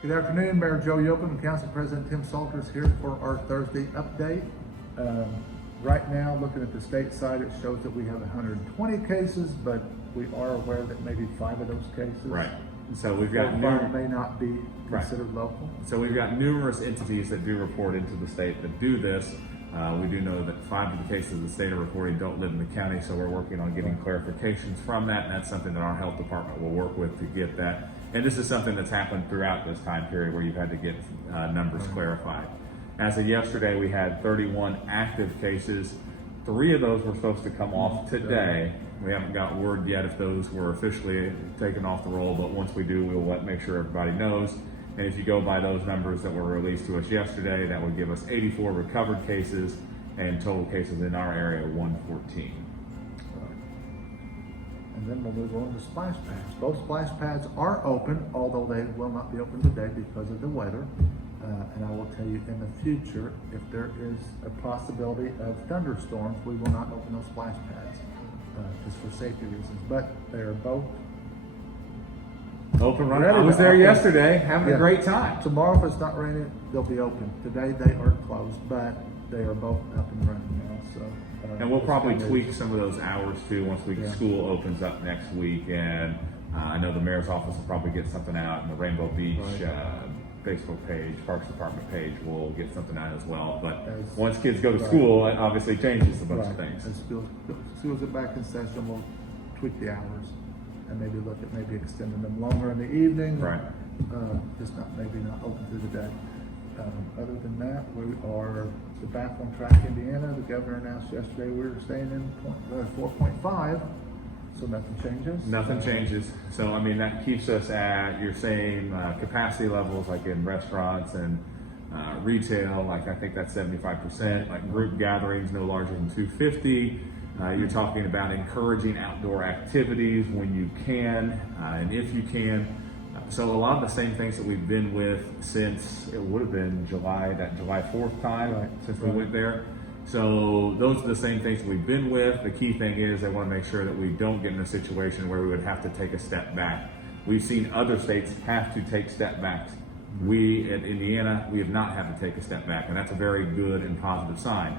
Good afternoon, Mayor Joe Yocum and Council President Tim Salters here for our Thursday update. Right now, looking at the state side, it shows that we have 120 cases, but we are aware that maybe 5 of those cases Right. So we've got may not be considered local. So we've got numerous entities that do report into the state that do this. We do know that 5 of the cases the state are reporting don't live in the county, so we're working on getting clarifications from that, and that's something that our health department will work with to get that. And this is something that's happened throughout this time period where you've had to get numbers clarified. As of yesterday, we had 31 active cases. 3 of those were supposed to come off today. We haven't got word yet if those were officially taken off the roll, but once we do, we'll make sure everybody knows. And if you go by those numbers that were released to us yesterday, that would give us 84 recovered cases and total cases in our area 114. And then we'll move on to splash pads. Both splash pads are open, although they will not be open today because of the weather. And I will tell you in the future, if there is a possibility of thunderstorms, we will not open those splash pads just for safety reasons. But they are both open, running. ready I was to there open. yesterday, having a great time. Tomorrow, if it's not raining, they'll be open. Today they are closed, but they are both up and running now. So, And we'll probably it's tweak some of those hours too once school opens up next week. And I know the mayor's office will probably get something out, and the Rainbow Beach Facebook page, Parks Department page will get something out as well. But once kids go to school, it obviously changes a bunch of things. As schools are back in session, we'll tweak the hours and maybe look at maybe extending them longer in the evening. Right. Just maybe not open through the day. Other than that, we are back on track. Indiana, the governor announced yesterday we were staying in 4.5, so nothing changes. Nothing changes. So, I mean, that keeps us at your same capacity levels, like in restaurants and retail, like I think that's 75%, like group gatherings no larger than 250. You're talking about encouraging outdoor activities when you can and if you can. So a lot of the same things that we've been with since it would have been July 4th time since we went there. So those are the same things we've been with. The key thing is they want to make sure that we don't get in a situation where we would have to take a step back. We've seen other states have to take step backs. We at Indiana, we have not had to take a step back, and that's a very good and positive sign.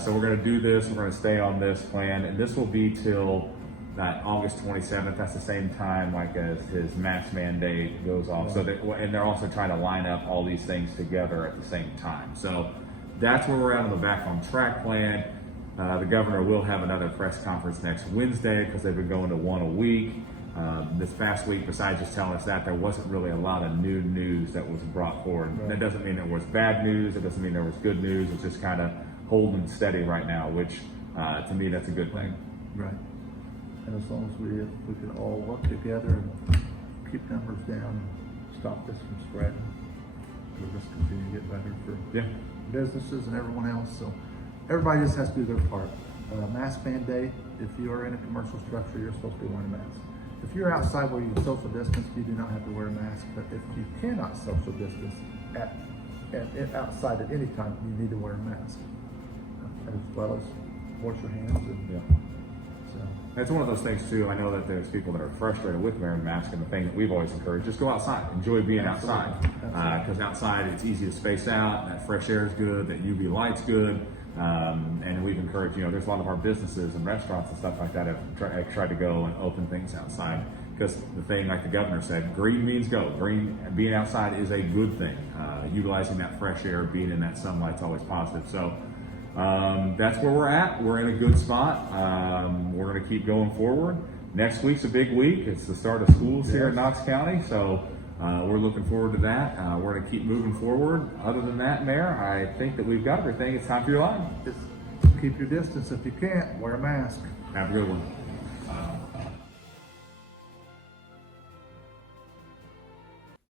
So we're going to do this. We're going to stay on this plan, and this will be till August 27th. That's the same time like as his mask mandate goes off. So and they're also trying to line up all these things together at the same time. So that's where we're at on the back on track plan. The governor will have another press conference next Wednesday because they've been going to one a week. This past week, besides just telling us that, there wasn't really a lot of new news that was brought forward. That doesn't mean there was bad news. It doesn't mean there was good news. It's just kind of holding steady right now, which to me, that's a good thing. Right. And as long as we can all work together and keep numbers down and stop this from spreading, we'll just continue to get better for businesses and everyone else. So everybody just has to do their part. Mask mandate, if you are in a commercial structure, you're supposed to be wearing a mask. If you're outside where you can social distance, you do not have to wear a mask. But if you cannot social distance outside at any time, you need to wear a mask, as well as wash your hands. And, It's one of those things too. I know that there's people that are frustrated with wearing masks, and the thing that we've always encouraged, just go outside, enjoy being outside. Because outside it's easy to space out, that fresh air is good, that UV light's good. And we've encouraged, there's a lot of our businesses and restaurants and stuff like that have tried to go and open things outside. Because the thing, like the governor said, green means go. Green, being outside is a good thing. Utilizing that fresh air, being in that sunlight is always positive. So that's where we're at. We're in a good spot. We're going to keep going forward. Next week's a big week. It's the start of schools here in Knox County. So we're looking forward to that. We're going to keep moving forward. Other than that, Mayor, I think that we've got everything. It's time for your line. just keep your distance. If you can't, wear a mask. Have a good one.